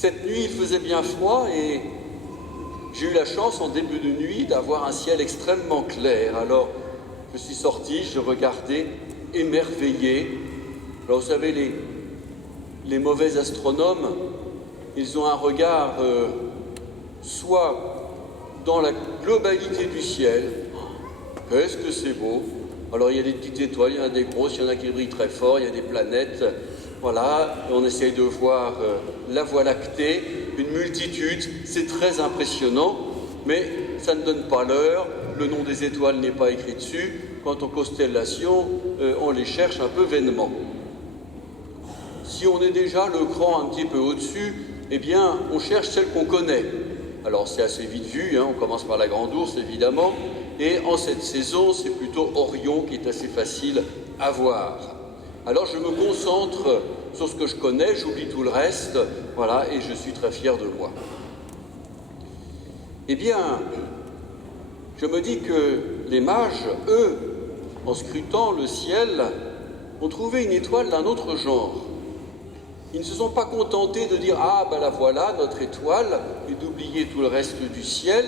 Cette nuit, il faisait bien froid et j'ai eu la chance en début de nuit d'avoir un ciel extrêmement clair. Alors, je suis sorti, je regardais, émerveillé. Alors, vous savez, les mauvais astronomes, ils ont un regard soit dans la globalité du ciel. Qu'est-ce que c'est beau! Alors, il y a des petites étoiles, il y en a des grosses, il y en a qui brillent très fort, il y a des planètes. Voilà, et on essaye de voir la Voie lactée, une multitude, c'est très impressionnant, mais ça ne donne pas l'heure, le nom des étoiles n'est pas écrit dessus. Quant aux constellations, on les cherche un peu vainement. Si on est déjà le cran un petit peu au-dessus, eh bien, on cherche celle qu'on connaît. Alors, c'est assez vite vu, hein, on commence par la Grande Ourse, évidemment, et en cette saison, c'est plutôt Orion qui est assez facile à voir. Alors, je me concentre sur ce que je connais, j'oublie tout le reste, voilà, et je suis très fier de moi. Eh bien, je me dis que les mages, eux, en scrutant le ciel, ont trouvé une étoile d'un autre genre. Ils ne se sont pas contentés de dire « Ah, ben la voilà, notre étoile », et d'oublier tout le reste du ciel.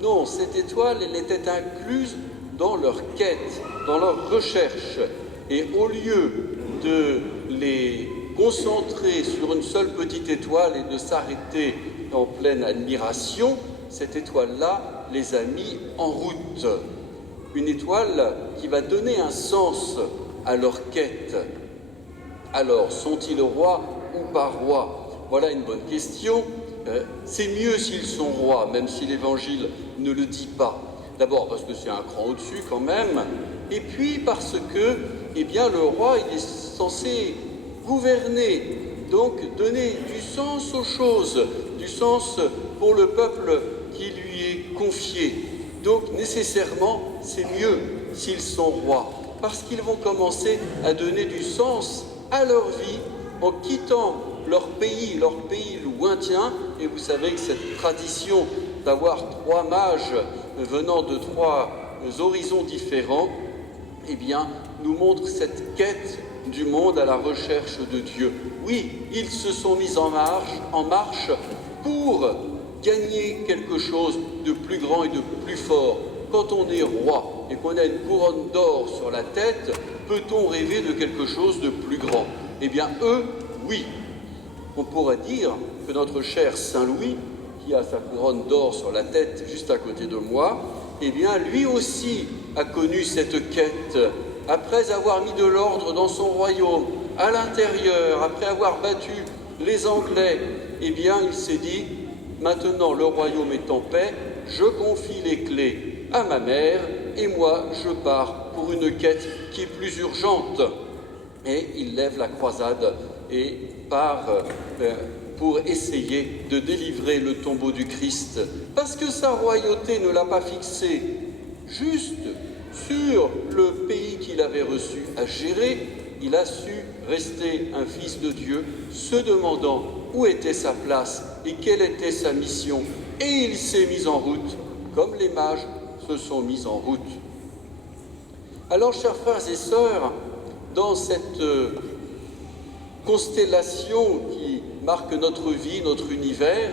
Non, cette étoile, elle était incluse dans leur quête, dans leur recherche. Et au lieu de les concentrer sur une seule petite étoile et de s'arrêter en pleine admiration, cette étoile-là les a mis en route. Une étoile qui va donner un sens à leur quête. Alors, sont-ils rois ou pas rois? Voilà une bonne question. C'est mieux s'ils sont rois, même si l'Évangile ne le dit pas. D'abord parce que c'est un cran au-dessus quand même, et puis parce que, eh bien, le roi, il est censé gouverner, donc donner du sens aux choses, du sens pour le peuple qui lui est confié. Donc, nécessairement, c'est mieux s'ils sont rois, parce qu'ils vont commencer à donner du sens à leur vie en quittant leur pays lointain. Et vous savez que cette tradition d'avoir 3 mages venant de 3 horizons différents, eh bien, nous montre cette quête du monde à la recherche de Dieu. Oui, ils se sont mis en marche pour gagner quelque chose de plus grand et de plus fort. Quand on est roi et qu'on a une couronne d'or sur la tête, peut-on rêver de quelque chose de plus grand? Eh bien, eux, oui. On pourrait dire que notre cher Saint-Louis, qui a sa couronne d'or sur la tête juste à côté de moi, eh bien, lui aussi a connu cette quête. Après avoir mis de l'ordre dans son royaume, à l'intérieur, après avoir battu les Anglais, eh bien, il s'est dit, maintenant le royaume est en paix, je confie les clés à ma mère, et moi, je pars pour une quête qui est plus urgente. Et il lève la croisade et part pour essayer de délivrer le tombeau du Christ. Parce que sa royauté ne l'a pas fixé juste sur le pays qu'il avait reçu à gérer. Il a su rester un fils de Dieu, se demandant où était sa place et quelle était sa mission. Et il s'est mis en route, comme les mages se sont mis en route. Alors, chers frères et sœurs, dans cette constellation qui marque notre vie, notre univers,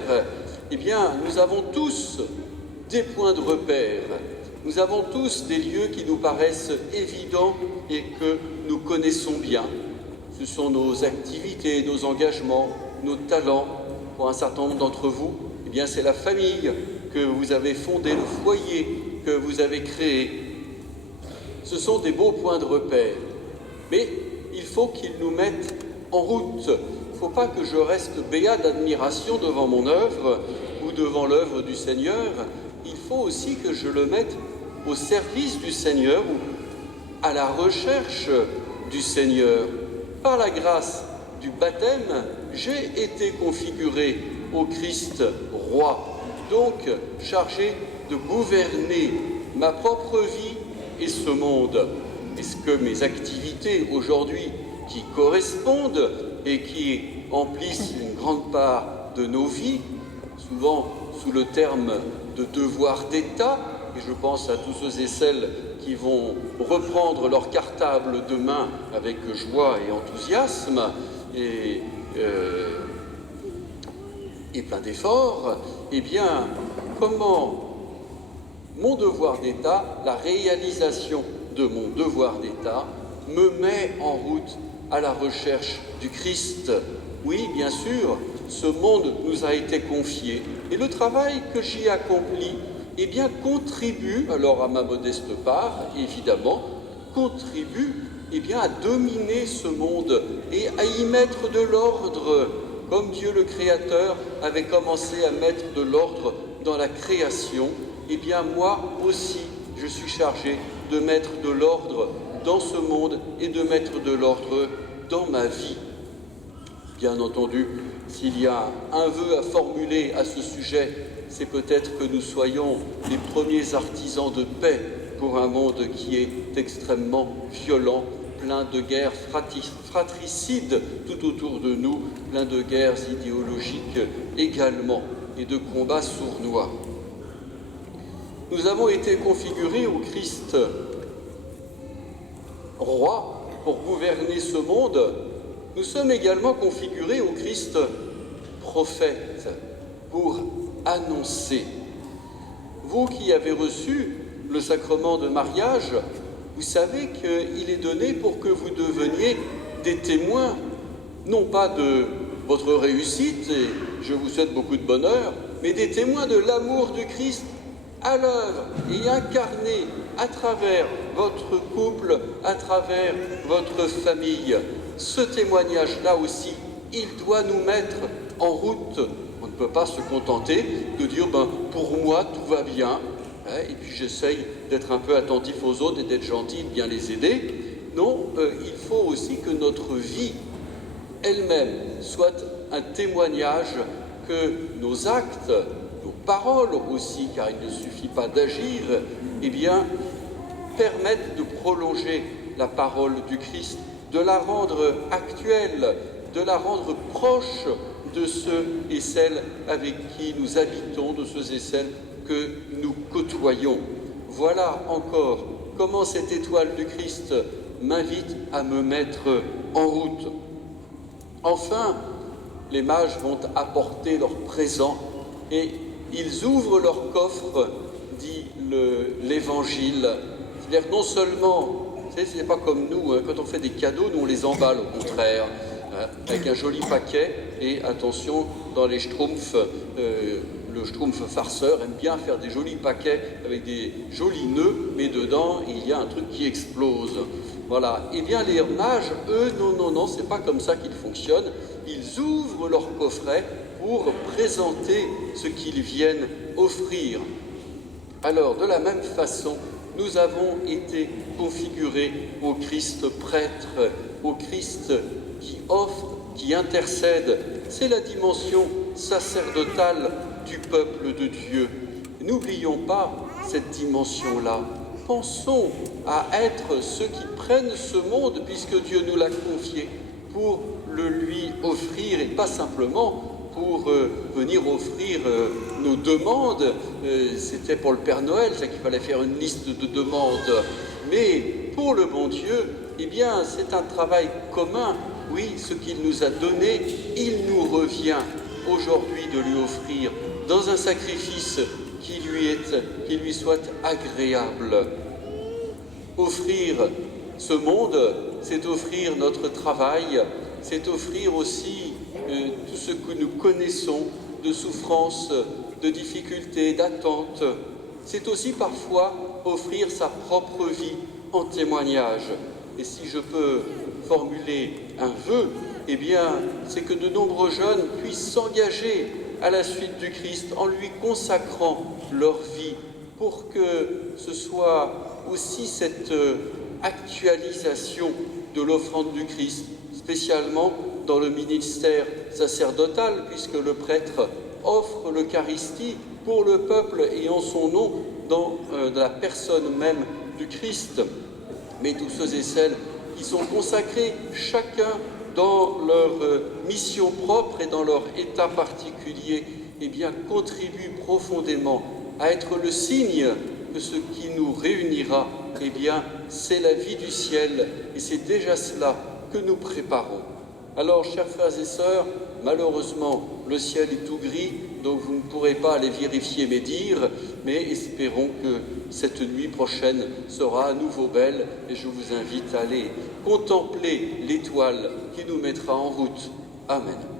eh bien, nous avons tous des points de repère. Nous avons tous des lieux qui nous paraissent évidents et que nous connaissons bien. Ce sont nos activités, nos engagements, nos talents. Pour un certain nombre d'entre vous, eh bien, c'est la famille que vous avez fondée, le foyer que vous avez créé. Ce sont des beaux points de repère. Mais il faut qu'ils nous mettent en route. Il ne faut pas que je reste béat d'admiration devant mon œuvre ou devant l'œuvre du Seigneur. Il faut aussi que je le mette au service du Seigneur ou à la recherche du Seigneur. Par la grâce du baptême, j'ai été configuré au Christ roi, donc chargé de gouverner ma propre vie et ce monde. Est-ce que mes activités aujourd'hui qui correspondent et qui emplissent une grande part de nos vies, souvent sous le terme de devoir d'État, et je pense à tous ceux et celles qui vont reprendre leur cartable demain avec joie et enthousiasme, et et plein d'efforts, eh bien, comment mon devoir d'État, la réalisation de mon devoir d'État, me met en route à la recherche du Christ. Oui, bien sûr, ce monde nous a été confié, et le travail que j'y accomplis, eh bien, contribue, alors à ma modeste part, évidemment, contribue, eh bien, à dominer ce monde et à y mettre de l'ordre, comme Dieu le Créateur avait commencé à mettre de l'ordre dans la création. Eh bien, moi aussi, je suis chargé de mettre de l'ordre dans ce monde et de mettre de l'ordre dans ma vie. Bien entendu, s'il y a un vœu à formuler à ce sujet, c'est peut-être que nous soyons les premiers artisans de paix pour un monde qui est extrêmement violent, plein de guerres fratricides tout autour de nous, plein de guerres idéologiques également et de combats sournois. Nous avons été configurés au Christ roi pour gouverner ce monde. Nous sommes également configurés au Christ prophète pour annoncer. Vous qui avez reçu le sacrement de mariage, vous savez qu'il est donné pour que vous deveniez des témoins, non pas de votre réussite, et je vous souhaite beaucoup de bonheur, mais des témoins de l'amour du Christ à l'œuvre et incarné à travers votre couple, à travers votre famille. Ce témoignage-là aussi, il doit nous mettre en route. On ne peut pas se contenter de dire pour moi tout va bien, et puis j'essaye d'être un peu attentif aux autres et d'être gentil, de bien les aider. Non, il faut aussi que notre vie elle-même soit un témoignage, que nos actes, nos paroles aussi, car il ne suffit pas d'agir, eh bien, permettent de prolonger la parole du Christ, de la rendre actuelle, de la rendre proche de ceux et celles avec qui nous habitons, de ceux et celles que nous côtoyons. Voilà encore comment cette étoile du Christ m'invite à me mettre en route. Enfin, les mages vont apporter leur présent et ils ouvrent leur coffre, dit l'Évangile. C'est-à-dire non seulement, ce n'est pas comme nous, quand on fait des cadeaux, nous on les emballe au contraire, avec un joli paquet, et attention, dans les schtroumpfs, le schtroumpf farceur aime bien faire des jolis paquets avec des jolis nœuds, mais dedans, il y a un truc qui explose. Voilà. Eh bien, les mages, eux, non, c'est pas comme ça qu'ils fonctionnent. Ils ouvrent leur coffret pour présenter ce qu'ils viennent offrir. Alors, de la même façon, nous avons été configurés au Christ prêtre, au Christ qui offre, qui intercède. C'est la dimension sacerdotale du peuple de Dieu. N'oublions pas cette dimension-là. Pensons à être ceux qui prennent ce monde, puisque Dieu nous l'a confié, pour le lui offrir, et pas simplement pour venir offrir nos demandes. C'était pour le Père Noël, ça qu'il fallait faire une liste de demandes. Mais pour le bon Dieu, eh bien, c'est un travail commun. Oui, ce qu'il nous a donné, il nous revient aujourd'hui de lui offrir dans un sacrifice qui lui soit agréable. Offrir ce monde, c'est offrir notre travail, c'est offrir aussi tout ce que nous connaissons de souffrances, de difficultés, d'attentes. C'est aussi parfois offrir sa propre vie en témoignage. Et si je peux formuler un vœu, eh bien, c'est que de nombreux jeunes puissent s'engager à la suite du Christ en lui consacrant leur vie, pour que ce soit aussi cette actualisation de l'offrande du Christ, spécialement dans le ministère sacerdotal, puisque le prêtre offre l'Eucharistie pour le peuple et en son nom dans la personne même du Christ. Mais tous ceux et celles qui sont consacrés, chacun dans leur mission propre et dans leur état particulier, eh bien, contribuent profondément à être le signe que ce qui nous réunira, eh bien, c'est la vie du ciel, et c'est déjà cela que nous préparons. Alors, chers frères et sœurs, malheureusement, le ciel est tout gris, donc vous ne pourrez pas aller vérifier mes dires, mais espérons que cette nuit prochaine sera à nouveau belle et je vous invite à aller contempler l'étoile qui nous mettra en route. Amen.